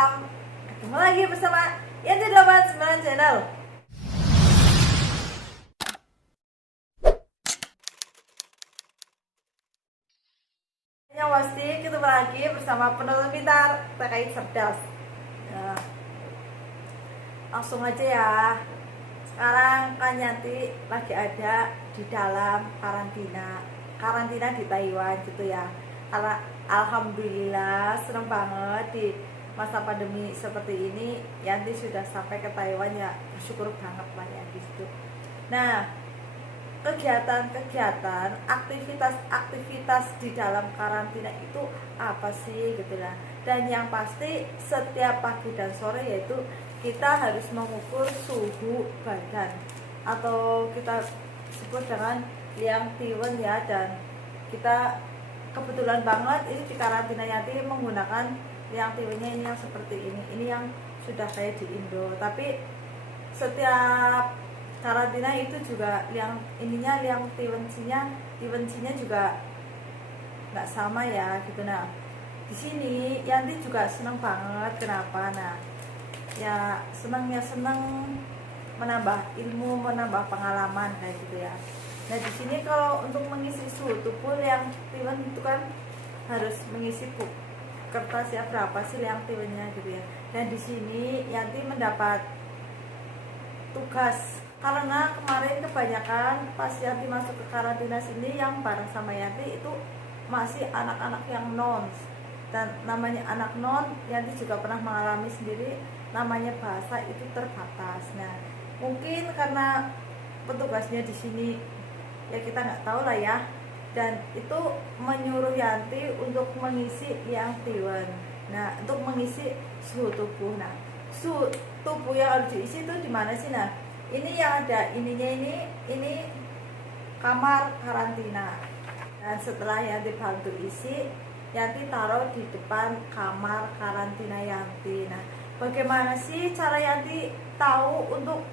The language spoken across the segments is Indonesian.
malam. Ketemu lagi bersama Yanti 89 Channel. Yang pasti ketemu lagi bersama penonton pintar terkait cerdas. Ya, langsung aja ya. Sekarang kan Yanti lagi ada di dalam karantina di Taiwan gitu ya. Karena alhamdulillah seneng banget di masa pandemi seperti ini Yanti sudah sampai ke Taiwan ya, bersyukur banget lah ya gitu. Nah, kegiatan-kegiatan, aktivitas di dalam karantina itu apa sih gitu lah. Dan yang pasti setiap pagi dan sore yaitu kita harus mengukur suhu badan atau kita sebut dengan Liang Tiwen ya. Dan kita kebetulan banget ini di karantina Yanti menggunakan Liang Tiwennya ini yang seperti ini yang sudah kayak di Indo, tapi setiap karantina itu juga liang tiwensinya juga nggak sama ya gitu. Nah, di sini Yanti juga seneng banget. Kenapa? Nah, ya seneng menambah ilmu, menambah pengalaman kayak gitu ya. Nah, di sini kalau untuk mengisi suhu tubuh liang tiwen itu kan harus mengisi kertas ya, berapa sih liang tiwennya gitu ya. Dan di sini Yanti mendapat tugas karena kemarin kebanyakan pas Yanti masuk ke karantina sini yang bareng sama Yanti itu masih anak-anak yang non. Dan namanya anak non, Yanti juga pernah mengalami sendiri, namanya bahasa itu terbatas. Nah, mungkin karena petugasnya di sini ya kita nggak tahu lah ya, dan itu menyuruh Yanti untuk mengisi Liang Tiwen. Nah, untuk mengisi suhu tubuh. Nah, suhu tubuh yang harus diisi itu di mana sih? Nah, ini yang ada ininya ini kamar karantina. Dan setelah Yanti bantu isi, Yanti taruh di depan kamar karantina Yanti. Nah, bagaimana sih cara Yanti tahu untuk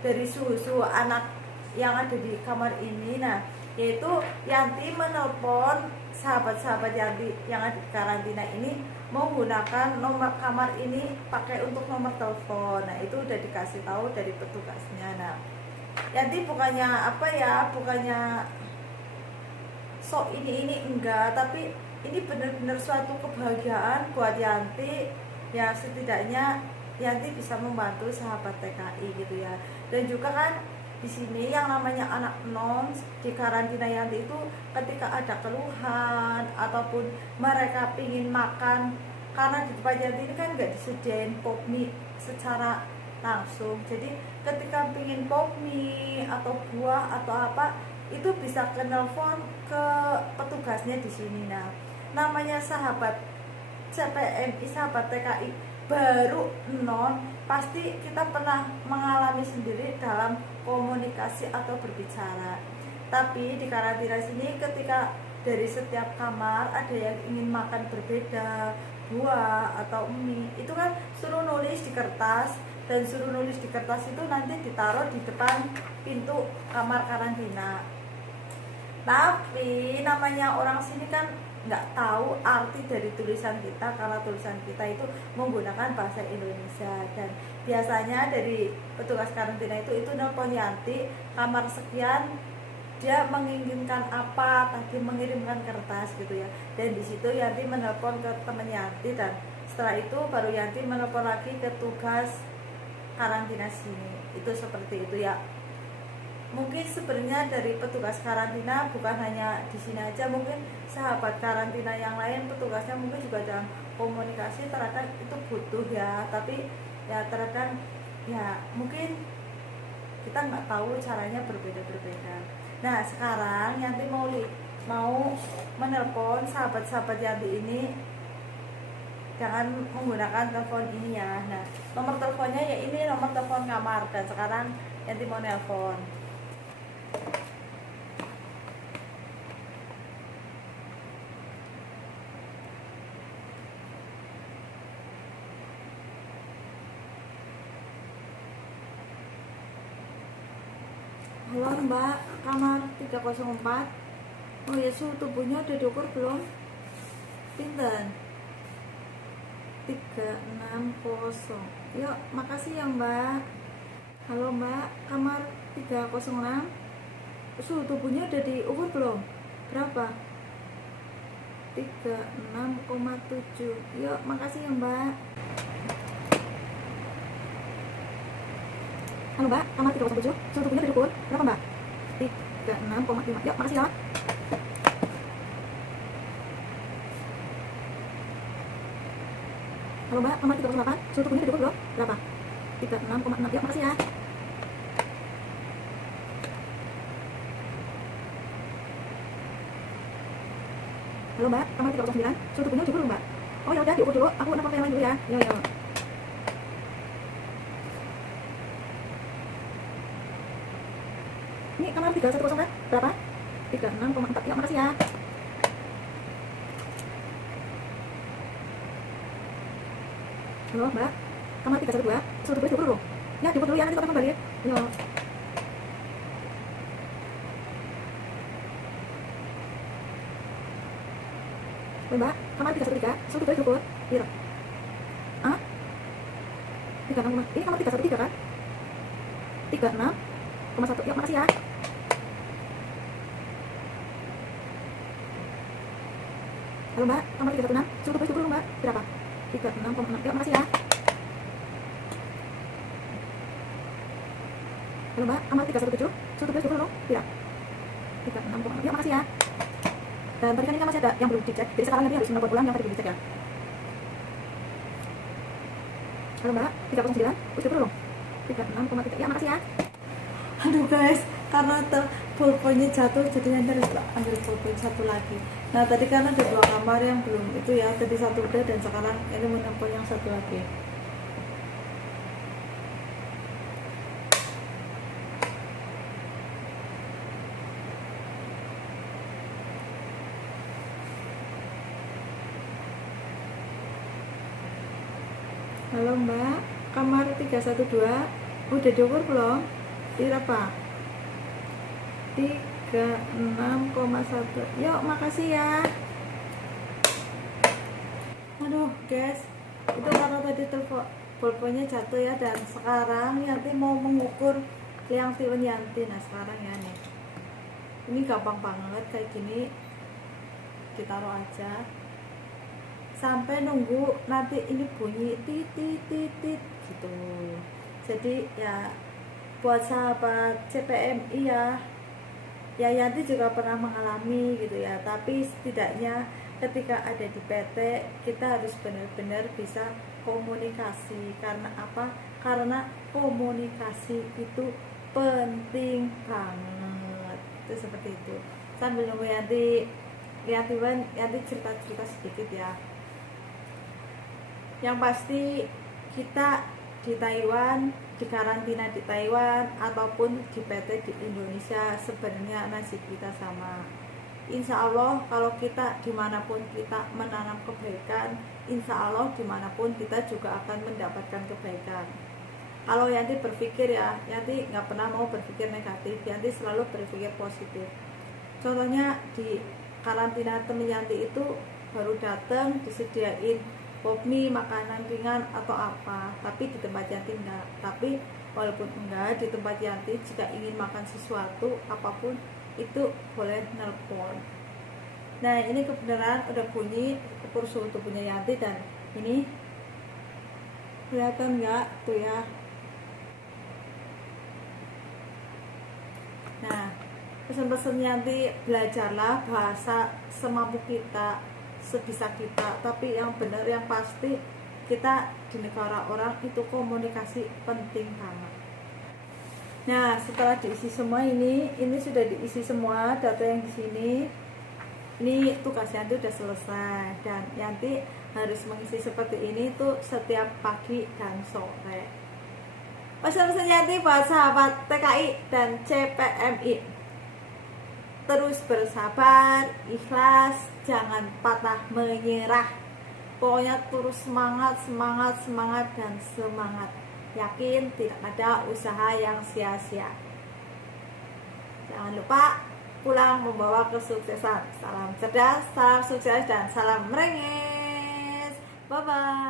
dari suhu anak yang ada di kamar ini? Nah, yaitu Yanti menelpon sahabat-sahabat Yanti yang ada di karantina ini menggunakan nomor kamar ini pakai untuk nomor telepon. Nah, itu udah dikasih tahu dari petugasnya. Nah, Yanti bukannya sok ini enggak, tapi ini benar-benar suatu kebahagiaan buat Yanti ya. Setidaknya Yanti bisa membantu sahabat TKI gitu ya. Dan juga kan di sini yang namanya anak non di karantina Yanti itu ketika ada keluhan ataupun mereka pingin makan, karena di tempat Yanti ini kan nggak disediain pop mie secara langsung, jadi ketika pingin pop mie atau buah atau apa itu bisa ke nelpon ke petugasnya di sini. Nah, namanya sahabat CPMI, sahabat TKI baru non, pasti kita pernah mengalami sendiri dalam komunikasi atau berbicara. Tapi di karantina sini ketika dari setiap kamar ada yang ingin makan berbeda, buah atau mie, itu kan suruh nulis di kertas, dan suruh nulis di kertas itu nanti ditaruh di depan pintu kamar karantina. Tapi namanya orang sini kan nggak tahu arti dari tulisan kita, karena tulisan kita itu menggunakan bahasa Indonesia. Dan biasanya dari petugas karantina itu nelpon Yanti kamar sekian, dia menginginkan apa, tadi mengirimkan kertas gitu ya. Dan di situ Yanti menelpon ke teman Yanti, dan setelah itu baru Yanti menelpon lagi ke tugas karantina sini. Itu seperti itu ya. Mungkin sebenarnya dari petugas karantina bukan hanya di sini aja, mungkin sahabat karantina yang lain petugasnya mungkin juga dalam komunikasi terkadang itu butuh ya. Tapi ya terkadang ya mungkin kita nggak tahu caranya berbeda-berbeda. Nah, sekarang Yanti mau menelpon sahabat-sahabat Yanti ini, jangan menggunakan telepon ini ya. Nah, nomor teleponnya ya ini nomor telepon kamar, dan sekarang Yanti mau nelpon. Halo Mbak, kamar 304. Oh ya, suhu tubuhnya udah diukur belum? Pinten? 360. Yuk, makasih ya Mbak. Halo Mbak, kamar 306. Suhu tubuhnya udah diukur belum? Berapa? 36,7. Yuk, makasih ya Mbak. Halo Mbak, kamar 307. Suhu tubuhnya udah diukur berapa Mbak? 36,5. Yuk, makasih ya. Halo Mbak, kamar 308. Suhu tubuhnya udah diukur belum? Berapa? 36,6. Yuk, makasih ya. Halo Mbak, kamar 309. Suhu tubuhnya diukur belum Mbak? Oh ya udah, diukur dulu. Aku nelfon yang lain dulu ya. Yo. Ini kamar 310 kan? Berapa? 36,4. Yuk, makasih ya. Halo Mbak, kamar 312. Suhu tubuhnya diukur belum? Ya, diukur dulu ya, nanti telepon balik. Yo. Mbak, kamar 313. Suhu tubuhnya diukur. Iya. Ah? 36. Ini kamar 313 kan? 36,1. Yuk, makasih ya. Halo Mbak, kamar 316. Suhu tubuhnya diukur belum Mbak? Berapa? 36,6. Yuk, makasih ya. Halo Mbak, kamar 317. Suhu tubuhnya diukur belum? Tidak. 36,6. Yuk, makasih ya. Dan tadi kan ini kan masih ada yang belum dicek, jadi sekarang nanti harus menelpon ulang yang tadi belum dicek ya. Halo Mbak, 309. Udah belum? 36,3. Ya, makasih ya. Aduh guys, karena pulpennya jatuh, jadi nanti harus ambil pulpen satu lagi. Nah tadi kan ada 2 kamar yang belum itu ya, tadi satu udah dan sekarang ini menelpon yang satu lagi. Halo Mbak, kamar 312 udah diukur belum? Berapa? 36,1. Yuk, makasih ya. Aduh guys, itu karena tadi pulpennya jatuh ya, dan sekarang Yanti mau mengukur yang tiun Yanti. Nah sekarang ya nih, ini gampang banget, kayak gini ditaruh aja sampai nunggu nanti ini bunyi titit gitu. Jadi ya buat sahabat CPMI ya Yanti juga pernah mengalami gitu ya, tapi setidaknya ketika ada di PT kita harus benar-benar bisa komunikasi. Karena apa? Karena komunikasi itu penting banget. Itu seperti itu. Sambil nunggu Yanti cerita-cerita sedikit ya. Yang pasti kita di Taiwan, di karantina di Taiwan ataupun di PT di Indonesia, sebenarnya nasib kita sama. Insya Allah kalau kita dimanapun kita menanam kebaikan, insya Allah dimanapun kita juga akan mendapatkan kebaikan. Kalau Yanti berpikir ya, Yanti nggak pernah mau berpikir negatif, Yanti selalu berpikir positif. Contohnya di karantina temen Yanti itu baru datang disediain mie, makanan ringan atau apa, tapi di tempat Yanti enggak. Tapi walaupun enggak, di tempat Yanti jika ingin makan sesuatu apapun itu boleh nelpon. Nah ini kebenaran udah bunyi ukur suhu tubuhnya Yanti, dan ini kelihatan enggak tuh ya. Nah pesan-pesan Yanti, belajarlah bahasa semampu kita, sebisa kita, tapi yang benar yang pasti kita di negara orang itu komunikasi penting banget. Nah setelah diisi semua ini sudah diisi semua data yang di sini. Ini tugas Yanti udah selesai, dan Yanti harus mengisi seperti ini tuh setiap pagi dan sore. Pesan-pesan Yanti buat sahabat TKI dan CPMI: terus bersabar, ikhlas, jangan patah menyerah. Pokoknya terus semangat, dan semangat. Yakin tidak ada usaha yang sia-sia. Jangan lupa pulang membawa kesuksesan. Salam cerdas, salam sukses, dan salam merenges. Bye-bye.